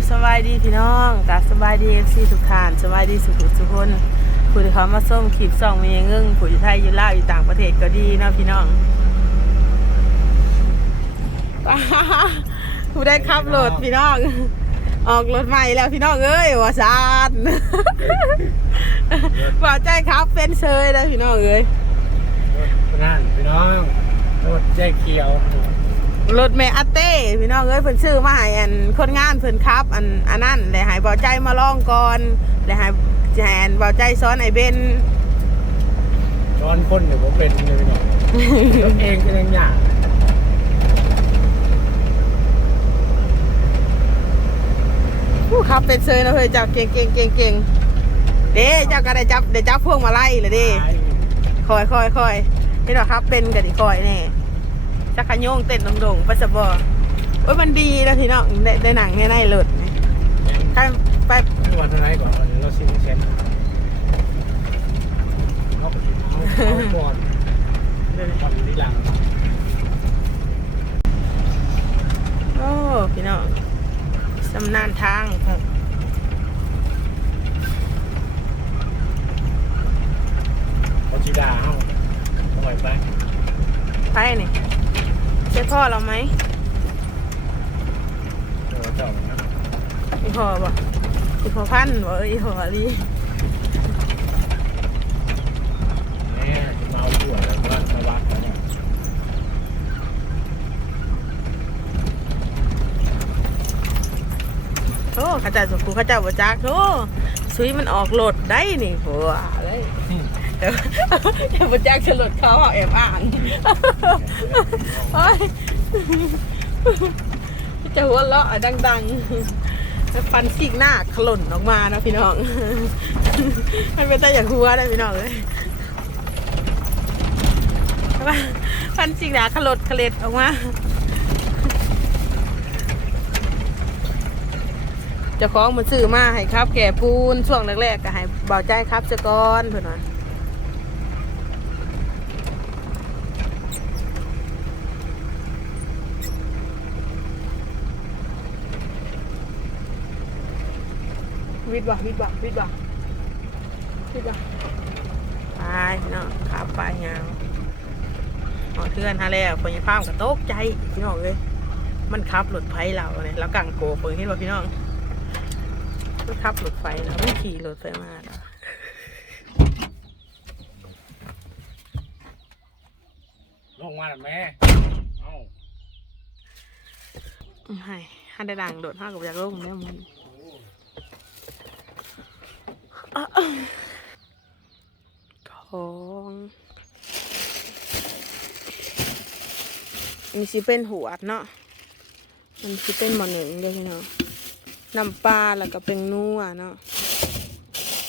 บสบายดีพี่น้องกราบสบายดีเอฟซีทุกท่านสบายดีสุขุสุขคนผู้ที่เขามาส้มขีบส่องมีเงิ่งผู้ที่ไทยอยู่ลาวอยู่ต่างประเทศก็ดีเนาะพี่น้องผู้ได้ขับรถพี่น้อง ออกรถใหม่แล้วพี่น้องเอ้ยว่าซานปว่าใจครับเป็นเชยเลยพี่น้องเอ้ยนั่นพี่น้องรถแจ้เขียว รถเมอาเต้พี่น้องเอ้ยเพิ่นซื้อมาให้อันคนงานเพิ่นครับ อันอันนั้นเลยให้เบาใจมาลองก่อนเลยให้แหนเบาใจซ้อนไอ้เบนร้อนคนอยู่ผมเป็นเลยพี่น้องรถเองก็ยังยากผู้ขับเป็นเซยนะเฮ้ยจับเก่งเก่งเก่งเก่งเด้เจ้าก็ได้จับได้จับพวงมาไล่เลยเด้ตายคอยคอยคอยนี่เหรอครับเป็นกันดีคอยแน่ จักขะโยงเต้นดงดงๆไปสะบอโอ้ยมันดีนะพี่น้องได้ได้หนังแน่ในๆเลยถ้าไปยังวันอะไรก่อนวันนี้เราสิบเซนเอาไปเอาเอาก่อนก่อนที่หลังโอ้พี่น้องสำนานทางครับเอาจีดาเอาเอาไว้ไปไปนี่ ใช่พ่อเราไหมเดี๋ยวเจ้านะอีพ่อบ่อีพ่อพันธุ์บ่เอ้ยอีพ่อลีแม่จะมาเอาถั่วแล้วบ้านมาวัดแล้วเนี่ยโอ้ข้าเจ้าสกูข้าเจ้าบ่จักโอ้ซุยมันออกโหลดได้นี่ผัวเลย แต่ว่าแต่บ่จักจะหลดเขาเอาแอบอ่านโอ้ยจะหัวเราะดังๆแล้วฟันซีกหน้าขล่นออกมานะพี่น้อง มันเป็นแต่อย่างหัวได้พี่น้องเลยฟันซีกหน้าขลดขเล็ดออกมาจะคล้าของมันซื้อมาให้ครับ แก่ปูนช่วงแรกๆก็ให้เบาใจครับสก่อนเพื่อนว่า วิดบ่วิดบ่วิดบ่วิดบ่ไปพี่น้องขับไปยาวหอเทือนฮะแล้วคนยี่พ้ามก็ตกใจพี่น้องเลยมันขับรถไฟเราเนี่ยเรากังโกเปิดเห็นว่าพี่น้องมันขับรถไฟแล้วมันขี่รถไฟมาแล้วลงมาแล้วแม่เอาให้ฮันได้ดังโดดห้ากับจากโลกแม่มัน ของมีสิเป็นหัวเนาะมันสิเป็นหมอหนึ่งเด้อพี่น้องน้ำปลาแล้วก็เป็นนัวเนาะ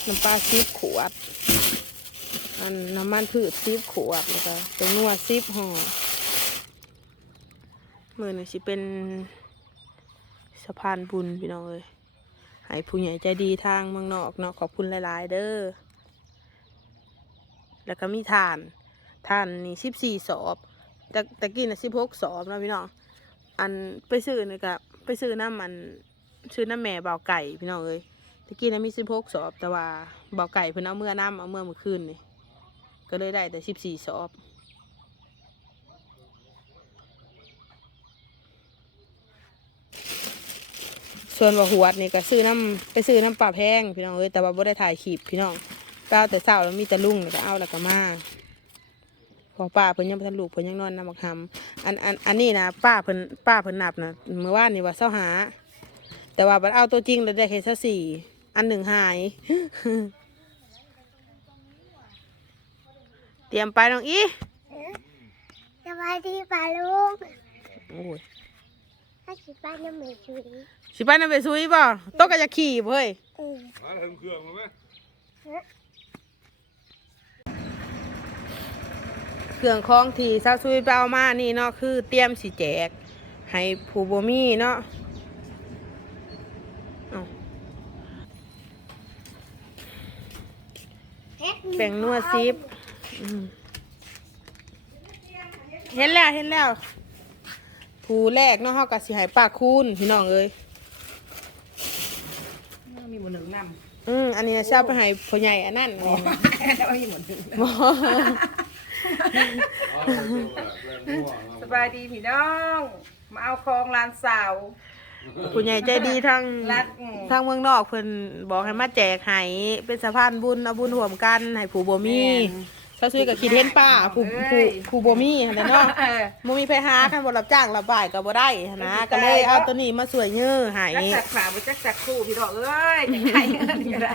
น้ำปลาซิบขวด อันน้ำมันพืชซิบขวดแล้วก็เป็นนัวซิบห่อมือหนึ่งสิเป็นสะพานบุญพี่น้องเอ้ย ให้ผู้ใหญ่ใจดีทางเมืองนอกเนาะขอบคุณหลาย ๆ เด้อ แล้วก็มีทานทานนี่สิบสี่สอบแต่ตะกี้นะสิบหกสอบนะพี่น้องอันไปซื้อนี่ก็ไปซื้อน้ำมันซื้อน้ำแม่เบาไก่พี่น้องเอ้ยตะกี้นะมีสิบหกสอบแต่ว่าเบาไก่เพิ่นเอาเมื่อน้ำเอาเมื่อเมื่อคืนนี่ก็เลยได้แต่สิบสี่สอบ ส่วนว่าหวดนี่ก็ซื้อน้ำไปซื้อน้ำปลาแพงพี่น้องเอ้ยแต่ว่าบ่ได้ถ่ายคลิปพี่น้องก็เอาแต่เช้าแล้วมีแต่ลุงนี่ก็เอาแล้วก็มาพอป้าเพิ่นยังบ่ทันลูกเพิ่นยังนอนน้ำบักหำอันอันอันนี้นะป้าเพิ่นป้าเพิ่นนับนะเมื่อวานนี่ว่าเศร้าหา แต่ว่าบัดเอาตัวจริงแล้วได้แค่เศร้าสี่อันหนึ่งหาย เตรียมไปน้องอีสวัสดีป่าลุงโอ้ย ถ้าคิดว่าน้ำเหมือนชุยสิไปน้ำไปซุยบ่โต๊ะก็จะขี่บ่เฮ้ยเออมาถึงเครื่องแล้วไหมเครื่องของที่ซาซุยไปเอามานี่เนาะคือเตรียมสิแจก ให้ผู้บ่มีเนาะเอาแบ่งนัวซิปอืมเห็นแล้วเห็นแล้ว ผู้แรกเนาะเฮาก็สิให้ป้าคูณพี่น้องเอ้ยมีหมูหนึ่งนอืมอันนี้ชอบไปให้พ่อใหญ่อันนั้นนี่ำแล้วมีหมูหนึ่งบ่สบายดีพี่น้อง มาเอาคลองลานสาวผู้ใหญ่ใจดีทั้งรักอืมทางเมืองนอกเพิ่นบอกให้มาแจกให้เป็นสะพานบุญเอาบุญร่วมกันให้ผู้บ่มี ซาซุยก็คิดเห็นป้าผู้ผู้ผู้บ่มีหั่นแหละเนาะเออบ่มีไผหาคันบ่รับจ้างรับบ่ายก็บ่ได้หั้นนะก็เลยเอาตัวนี้มาสวยเยื้อให้จักสักขาบ่จักสักคู่พี่น้องเอ้ยจังไงเงินก็ได้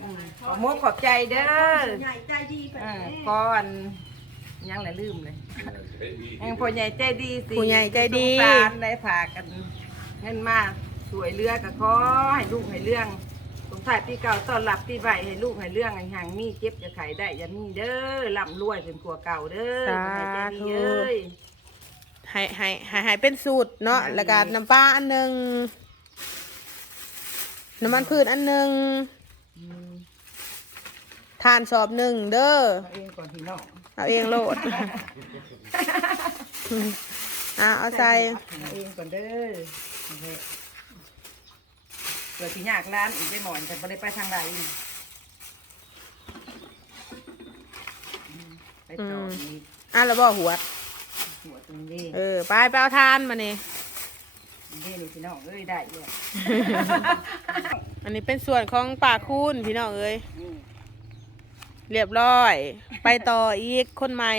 อืมขอมกขอบใจเด้อใหญ่ใจดีก่อนยังแหละลืมเลยเองพ่อใหญ่ใจดีสิผู้ใหญ่ใจดีสงสารได้พากันเงินมาสวยเรือก็ขอให้ลูกให้เรื่อง สงท้ายปีเก่าต้อนรับปีใหม่ให้ลูกให้เรื่องให้ห่างมีเจ็บจะไขได้อย่ามีเด้อร่ำรวยเป็นขัวเก่าเด้อสาให้ใจธุดีเอ้ย ให้ให้ให้ให้เป็นสูตรเนาะแล้วก็น้ำปลาอันหนึงน้ำมันพืชอันหนึงทานสอบหนึ่งเด้อเอาเองก่อนพี่น้องเอาเองโลด อะเอาใส่เอาเองก่อนเด้อนี่ เกิดที่ยากร้านอีกได้หมอนแต่ไม่ได้ไปทางใดไปต่ออีกอะแล้วบ่หัวดหัวตรงนี้เออ ไปไปเอาทานมานี่นี่นี่พี่น้องเอ้ยได้เนี่ยอันนี้เป็นส่วนของป่าคูนพี่น้องเอ้ยเรียบร้อย ไปต่ออีกคนใหม่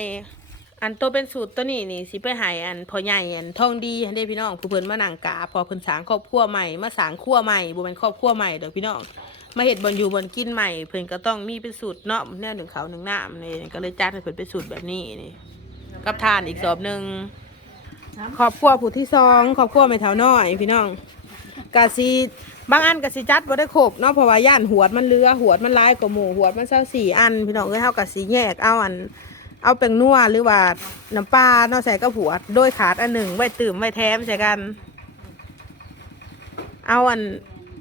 อันตัวเป็นสูตรตัวนี้นี่สิไปใหายอันพอใหญ่อันทองดีอันนี้พี่น้องผู้เพิ่นมานังกาพอเพิ่นสร้างครอบครัวใหม่มาสร้างครัวใหม่บ่เป็นครอบครัวใหม่เด้อพี่น้องมาเฮ็ดบอนอยู่บอนกินใหม่เพิ่นก็ต้องมีเป็นสูตรเนาะแนวหนึ่งเขาหนึ่งหน้ำนี่ก็เลยจัดให้เพิ่นเป็นสูตรแบบนี้นี่กับทานอีกสอบหนึ่งครอบครัวผู้ที่สองครอบครัวไม่เท่าน้อย พี่น้องกะสิบางอันกะสิจัดบ่ได้ครบเนาะเพราะว่าย่านหวดมันเรือหวดมันลายกว่าหมูหวดมันเศร้าสี่อัน พี่น้องเอ้ยเฮากะสิแยกเอาอัน เอาแป้งนัวหรือว่าน้ำปลาเนาะใส่กระหัวดโดยขาดอันหนึ่งไว้ตื่มไว้แถมใส่กัน เอาอัน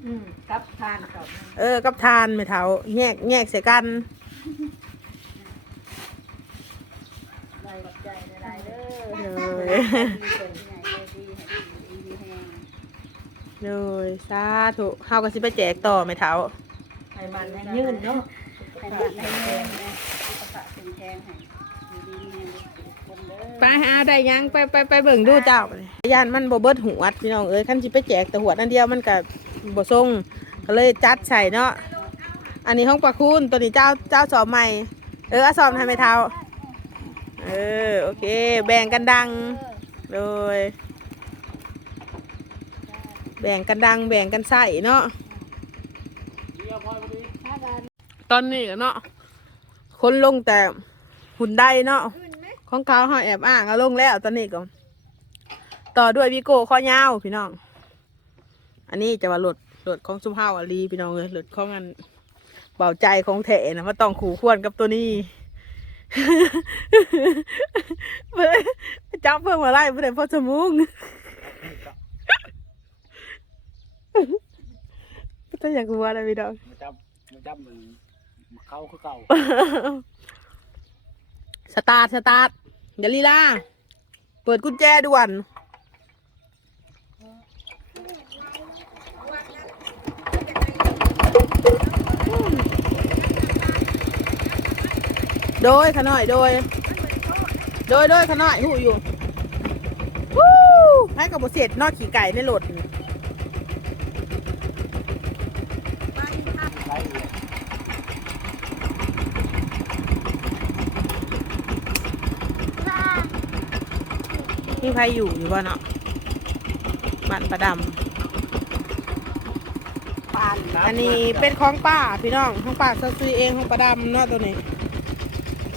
อืมกับทานกับเออ กับทานไม่เท่าแยกแยกใส่กันได้กับใจได้เด้อเลยเลยสาธุเฮาก็สิไปแจกต่อไม่เท่าให้มันให้ยืนเนาะไปเอา ได้ยังไปไปไปเบิ่งดูเจ้าย่านมันบ่เบิดหัวดพี่น้องเอ้ยคันสิไปแจกแต่หัวดอันเดียวมันก็บ่ทรงก็เลยจัดใส่เนาะอันนี้ห้องปลาคูนตัวนี้เจ้าเจ้าสอบใหม่ เออเอาสอบให้ไม่เท่าเออโอเค แบ่งกันดังเลยแบ่งกันดังแบ่งกันใส่เนาะตอนนี้ก็เนาะคนลงแต่หุ่นได้เนาะ ของเขาเขาแอบอ้างเอาลงแล้วตอนนี้ก็ต่อด้วยวิโก้ข้อยาวพี่น้อง อันนี้จะว่าหลดหลดของซุมเฮาอาลีพี่น้องเลยหลดของอันเบาใจของแถนะว่าต้องขู่ควรกับตัวนี้เพื่อจับเพิ่มมาไล่เพื่อพ่อสมุงก็อยากรู้อะไรพี่น้องจับจับมันเข้าคือเก่า สตาร์ทสตาร์ทเดยวลีลาเปิดกุญแจด่วน โดยขน่อยโดย โดยโดยขน่อยหูอยู่วู้ให้กับบเสร็จนอกขี่ไก่ในรถนี่ ไรเลย มีใครอยู่อยู่บ่เนาะบ้านประดำอันนี้เป็นของป้าพี่น้องของป้าซาซุยเองของประดำเนาะตัวนี้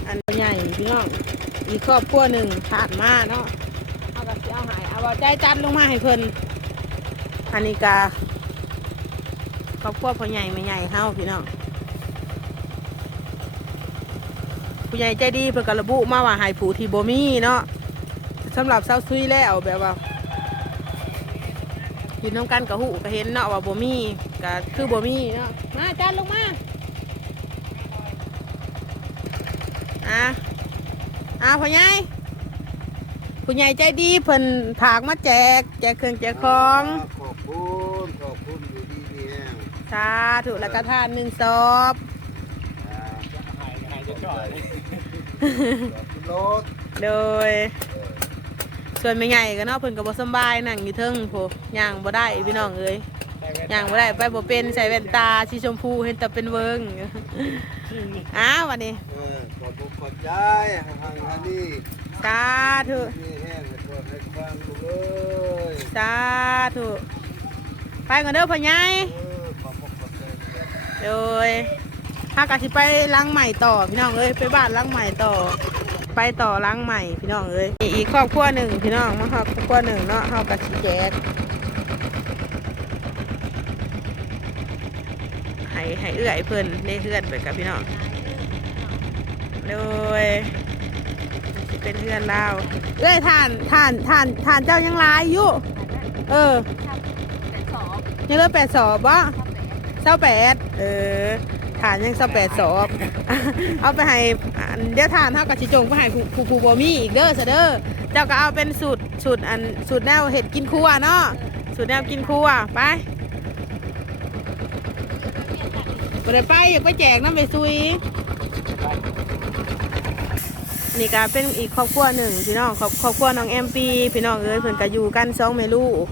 อันใหญ่พี่น้องอีกครอบครัวหนึ่งผ่านมาเนาะเอากับเอาหายเอาเอาใจจัดลงมาให้เพิ่นอันนี้กาครอบครัวพ่อใหญ่ไม่ใหญ่เฮาพี่น้องผู้ใหญ่ใจดีเพิ่นก็ระบุมาว่าให้ผู้ที่บ่มีเนาะ สำหรับซาซุยแล้วแบบว่ากินน้ำกันกับหูก็เห็นเนาะว่าบ่มีก็คือบ่มีเนาะมาจานลงมาอะอะพ่อใหญ่ผู้ใหญ่ใจดีเพิ่นผากมาแจก แจกเครื่องแจกของขอบคุณขอบคุณอยู่ดีมีแห้งสาธุแล้วก็ทานหนึ่งซอบหายหายจะจ่อยรถโดย ส่วนไม่ใหญ่ก็เนาะเพิ่นก็บ่สำบายนั่งอยู่เทิงโพย่างบ่ได้พี่น้องเอ้ยย่างบ่ได้ไปบ่เป็นใส่แว่นตาสีชมพูเห็นแต่เป็นเวิงอ้าววันนี้เออขอบคุณขอบใจให้ทางอันนี้สาธุมีแห้งให้ปวดให้ฟังลูกเอ้ยสาธุไปกันเด้อพ่อใหญ่เออขอบคุณขอบใจเด้อโดยถ้ากะสิไปล้างใหม่ต่อพี่น้องเอ้ยไปบ้านล้างใหม่ต่อ ไปต่อล้างใหม่พี่น้องเอ้ยอีกอีกครอบครัวหนึ่งพี่น้องมาครอบครัวหนึ่งเนาะเฮากะสิแจกให้ให้เอื้อยเพิ่นได้เฮือนไปกับพี่น้องโดยสิเป็นเฮือนเราวเอ้ยทานทานทานทานเจ้ายังหลายอยู่เออยังเหลือแปดสอบวะเศร้าแปดเออ ฐานยังเศร้าแปดสอบ เอาไปให้เดี๋ยวฐานเท่ากับชิจงไปให้ผู้ผู้ผู้บมีอีกเด้อเสเด้อเจ้าก็เอาเป็นสูตรสูตรอันสูตรแนวเห็ดกินครัวเนาะสูตรแนวกินครัวไปไปไปอยากไปแจกน้ำไปซุยนี่ก็เป็นอีกครอบครัวหนึ่งพี่น้องครอบครอบครัวน้องแอมปีพี่น้องเอ้ยเพิ่นก็อยู่กันสองเมลูก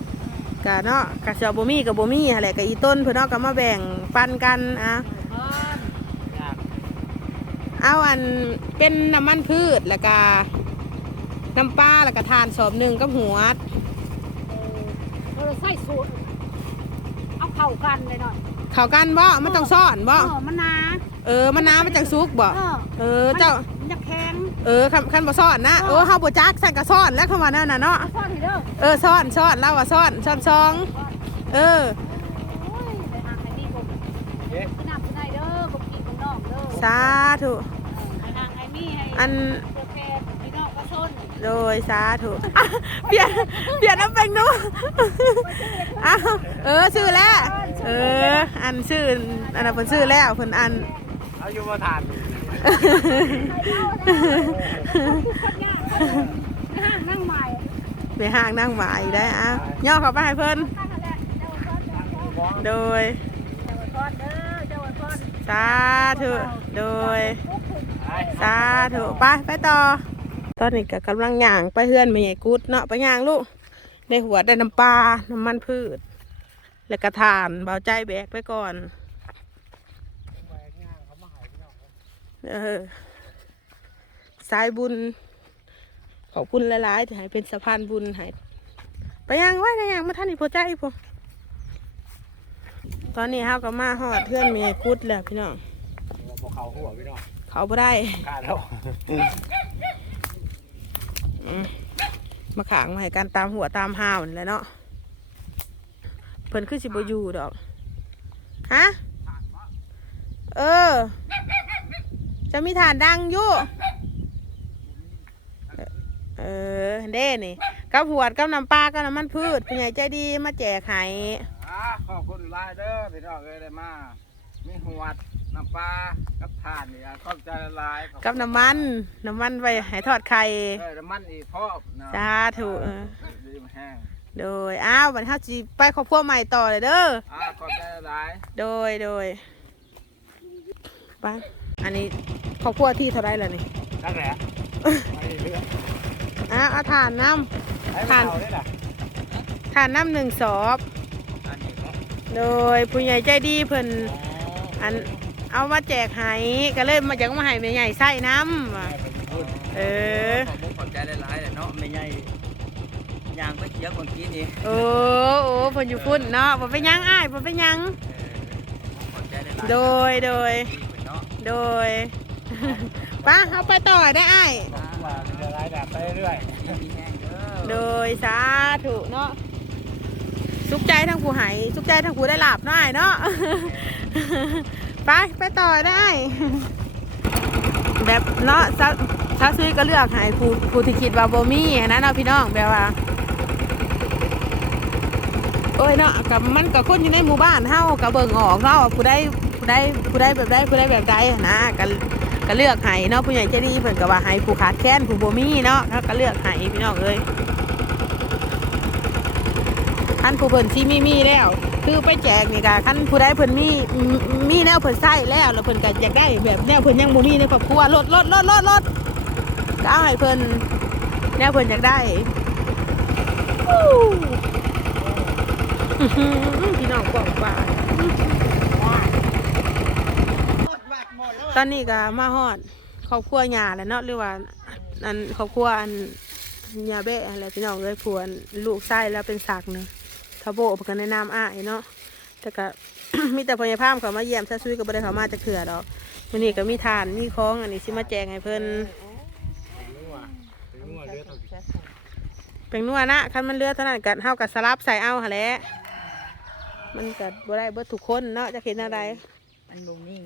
กะเนาะกะเสียบ่มีกับบ่มีหั่นแหละกะอีต้นเพิ่นเนาะก็มาแบ่งปันกันอะ เอาอันเป็นน้ำมันพืชแล้วก็น้ำปลาแล้วก็ทานสอบหนึ่งกับหัวดเออใส่สูตรเอาเข้ากันเลยหน่อยเข้ากันบ่มันต้องซ่อนบ่เออมันนาเออมันน้ำมันจังสุกบ่เออเออเจ้ามันจะแข็งเออคันคันบ่ซ่อนนะเออเฮาบ่จักสั่นก็ซ่อนแล้วคำว่านั่นน่ะเนาะเอาซ่อนให้เด้อเออซ่อนซ่อนเราว่าซ่อนซ่อนซองเออ สาธุไปหาใครมีให้อันเพื่อแค่ไปนอกก็ชนโดยสาธุอะเปลี่ยนเปลี่ยนน้ำเป็นนูอ้าวเออชื่อแล้วเอออันชื่ออันนั้นเพิ่นชื่อแล้วเพิ่นอันเอาอยู่มาทานคนยากไปห้างนั่งใหม่ไปห้างนั่งหมายได้อะย่อเข้าไปให้เพิ่นตั้งกันแหละเจ้าก้อนเจ้าก้อนโดยเจ้าก้อนเด้อเจ้าก้อนสาธุ โดยปุ๊บถึงสาธุไปไปต่อ ตอนนี้ก็กำลังย่างไปเฮือนแม่ใหญ่กุดเนาะไปย่างลูกได้หัวได้น้ำปลาน้ำมันพืช แล้วก็ทานเบาใจแบกไปก่อนเออสายบุญ ขอบคุณหลายๆที่ให้เป็นสะพานบุญให้ไปย่างไว้นะย่างมาท่านอีพอใจพอตอนนี้เฮาก็มาฮอดเพื่อนเมียกุดแล้วพี่น้องพวก เขาหัวพี่น้องเขาบ่ได้กล้าแล้วอืมมาขางมาให้การตามหัวตามห้าวนี่แหละเนาะเพิ่นคือสิบ่อยู่ดอกฮะเออ จะมีฐานดังอยู่เออเด้นี่กับหวดกับน้ำปลากับน้ำมันพืชผู้ใหญ่ใจดีมาแจกให้อ่าขอบคุณหลายเด้อพี่น้องเอ้ยได้มามีหวดน้ำ ปลากับถ่านนี่อะขอบใจหลายขอบคุณกับน้ำมัน น้ำมันไปให้ทอดไข่เออน้ำมันอีกพร้อมนะสาธุเออดีมาแห้งโดยอ้าววันนี้เราสิไปครอบครัวใหม่ต่อเลยเด้ออ่าขอบใจหลายโดยโดยไปอันนี้ครอบครัวที่เท่าไรล่ะนี่นั่นแหละไม่เลือกอ้าวเอาถ่านน้ให้ทานเอได้ล่ะำถ่านน้ำหนึ่งสอบอันนี้เนาะโดยผู้ใหญ่ใจดีเพิ่นอัน เอามาแจกให้ก็เลยมาจากมาให้แม่ใหญ่ใส่น้ำว่ะเออขอบคุณขอบใจหลายๆแหละเนาะไม่ใหญ่ยางไปเที่ยวคนกี้นี่โอ้โอ้เพิ่นอยู่พุ่นเนาะบ่เป็นหยังอ้ายบ่เป็นหยัง ขอบใจหลายๆโดยโดยดีเพิ่นเนาะโดย ป้าเอาไปต่อได้อ้าย ว่าจะไล่แบบไปเรื่อยมีแห้งเด้อ โดยสาธุเนาะสุขใจทั้งผู้ใหายสุขใจทั้งผู้ได้หลับหน่อยเนาะ ไปไปต่อได้ แบบเนาะถ้าถ้าซื้อก็เลือกให้ผู้ผู้ที่คิดว่าบ่มีหั้นะเนาะพี่น้องแบบว่าโอ้ยเนาะกับมันกับคนอยู่ในหมู่บ้านเฮากับเบิ่งออกเนาะผู้ใดผู้ใดผู้ใดแบบใดผู้ใดแบบใดหั้นะก็ก็เลือกให้เนาะผู้ใหญ่ใจดีเพิ่นก็ว่าให้ผู้ขาดแคลนผู้บ่มีเนาะเขาก็เลือกให้พี่น้องเอ้ยคันผู้เพิ่นที่มีมีแล้ว คือไปแจกนี่ก็คันผู้ใดเพิ่นมีมีแนวเพิ่นใช้แล้วแล้วเพิ่นก็อยากได้แบบแนวเพิ่นยังบ่มีในครอบครัวลดลดลดลดลดก็เอาให้เพิ่นแนวเพิ่นอยากได้อู้อื้อหือพี่น้องกว่าตอนนี้ก็มาฮอดครอบครัวหญ้าแล้วเนาะหรือว่าอันครอบครัวอันหญ้าแบะอะไรพี่น้องเอ้ยผัวอันลูกไส้แล้วเป็นสักเนาะ ทาโบเพิ่นก็แนะนำอ้ายเนาะแต่ก็มีแต่พยาพามเขามาเยี่ยมซะซุยก็บ่ได้เขามาจากเถื่อดอกวันนี้ก็มีทานมีของอันนี้สิมาแจกให้เพิ่นนัวถึงนัวเลือดเท่าที่เป็นนัวนะคันมันเหลือเท่านั้นก็เฮาก็สลับใส่เอาหั่นแหละมันก็บ่ได้เบิดทุกคนเนาะจะเห็นอะไรมันบ่มี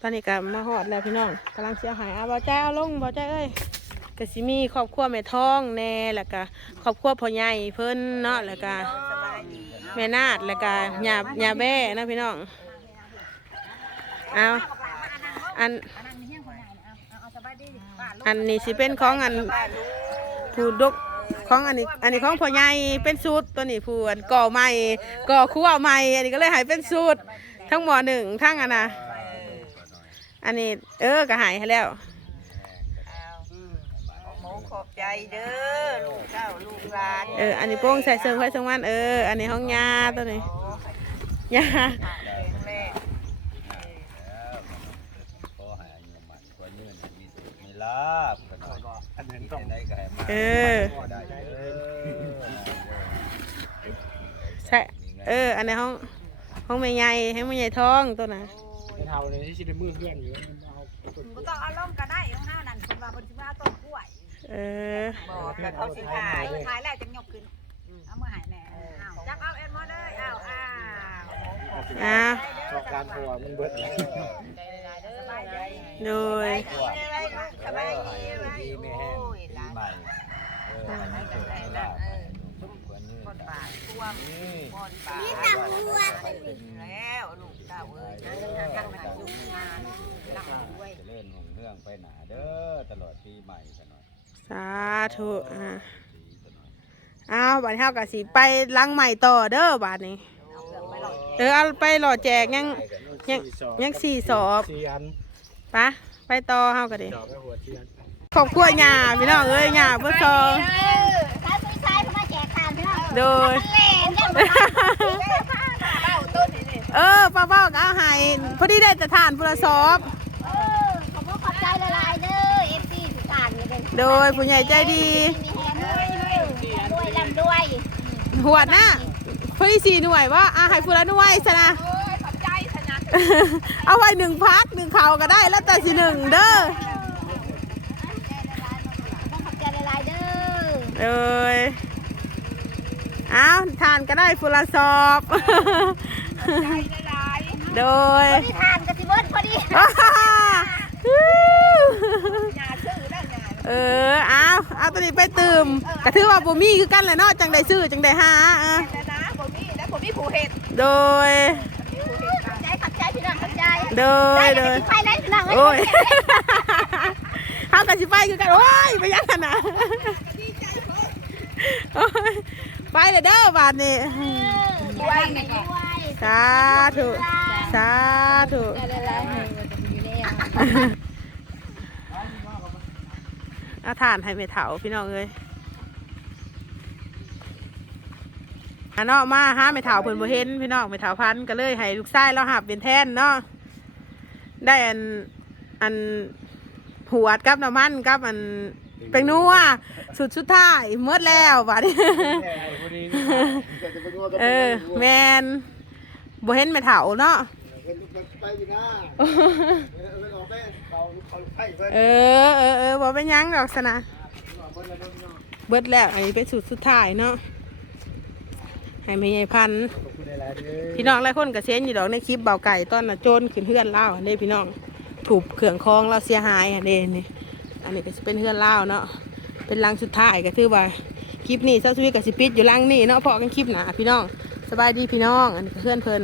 ตอนนี้ก็มาฮอดแล้วพี่น้องกำลังเสียหายอะบ่ใจเอาลงบ่ใจเอ้ย ก็สิมีครอบครัวแม่ท้องแน่แล้วก็ครอบครัวพ่อใหญ่เพิ่นเนาะแล้วก็แม่นาดแล้วก็ยาย่าแบ้นะพี่น้องเอาอันอันนี้สิเป็นของอันผู้ดกของอันนี้อันนี้ของพ่อใหญ่เป็นสูตรตัวนี้ผู้อันก่อใหม่ก่อครัวใหม่อันนี้ก็เลยหายเป็นสูตรทั้งหมอหนึ่งทั้งอันน่ะอันนี้เออก็หายให้แล้ว ใจเด้อลูกเจ้าลูกหลานเออ อันนี้โป้งใส่เซิงไว้เซิงวันเออ อันนี้ห้องยาตัวนี้ยาขอให้อายุมันกว่ายืนมีสุขมีลาบกันหน่อยอันนั้นมีต้องแต่ได้ก็ให้มาเออได้เด้อใช่เออ อันนี้ห้องห้องแม่ใหญ่ให้แม่ใหญ่ท้องตัวน่ะไอ้เท่าเลยที่ชิได้มือเพื่อนอยู่แล้วมันเอาบ่ต้องเอาล่ม เออ บอกแต่เขาสิขายเออขายแล้วจังยกขึ้นเอามือหายแน่อ้าวจับเอาเอ็นหมดเลยอ้าวอ้าวอ้าวชอบการตัวมันเบิดเลยสบายดีโดยสบายดีให้ไหมดีไม่แห้งปีใหม่เออให้มีสุขมีลาบให้สุขกว่ายืนคนกันป่าท่วมนี่คนป่าแล้วลูกเจ้าเอ้ยทั้งมันอยู่งานหลังด้วยเจริญหุ่งเรื่องไปหนาเด้อตลอดปีใหม่กันหน่อย สาธุอ่าดีกันหน่อยอ้าวบัดนี้เฮาก็สิไปล้างใหม่ต่อเด้อบาดนี้เอาเครื่องไปหลอกเออเอาไปหล่อแจกยังยังยังสี่สอบสี่อันปะไปต่อเฮาก็ดิดอกไปหัวสี่อันครอบครัวหญ้าพี่น้องเอ้ยหญ้าเบ่ซองใช้ซื้อใช้เขามาแจกทานพี่น้องโดยเล่นยังบ่เป้าต้นนี่นี่เออป้าเป้าก็เอาให้พอดีได้จะทานพุระสอบ โดยผู้ใหญ่ใจดีมีแฮงด้วยด้วยลำด้วยหวดนะพอดีสี่หน่วยว่าอาให้พุระหน่วยซะนะโอ้ยขอบใจสนะเอาไว้หนึ่งพักหนึ่งเขาก็ได้แล้วแต่สิหนึ่งเด้อต้องขอบใจละลายเด้อเอ้ยเอาทานก็ได้พุระสอบใจละลายโดยที่ทานกะสิเบิดพอดี เออเอาเอาตัวนี้ไปตื่มก็ถือว่าบ่มีคือกันแหละเนาะจังได้ซื้อจังได้หาเออแล้วนะผมมีแล้วผมมีผู้เห็ดโดยขอบใจขอบใจพี่น้องขอบใจโดยได้โดเลยยไปเลยพี่น้องโอ้ยเฮากันสิไปคือกันโอ้ยไปยังกันนะโอ้ยไปเลยเด้อบาทนี่ด้วยด้วยสาธุสาธุละลายให้อยู่แล้ว เอาทานให้เมถาพี่น้องเอ้ยอันเนาะมาหาเมถาเพิ่นบ่เห็นพี่น้องเมถาพันธุ์ก็เลยให้ลูกชายเราหับเป็นแทนเนาะได้อันอันหัวดกับน้ำมันกับอันเป็นนัวสุดสุดท้ายเมื่อแล้วบาดนี้พอดีเออแมนบ่เห็นไม่เถาเนาะ ไปอยู่นะเออกไปเขาเขาไผ่เพิ่นเออเออเออบ่เป็นหยังดอกสนะเบิดแล้วอันนี้เป็นสูตรสุดท้ายเนาะให้แม่ใหญ่พันธุ์ขอบคุณหลายๆเด้อพี่น้องหลายคนก็เซนอยู่ดอกในคลิปเบาไก่ตอนน่ะโจรขึ้นเฮือนเล่าอันนี้พี่น้องถูกเขื่องคลองเราเสียหายอันนี้นี่อันนี้ก็จะเป็นเฮือนเล่าเนาะเป็นรังสุดท้ายก็ถือว่าคลิปนี้เซาสวีกับสิปิดอยู่รังนี่เนาะพอกันคลิปหนาพี่น้องสบายดีพี่น้องอันนี้ก็เพื่อนเพิ่น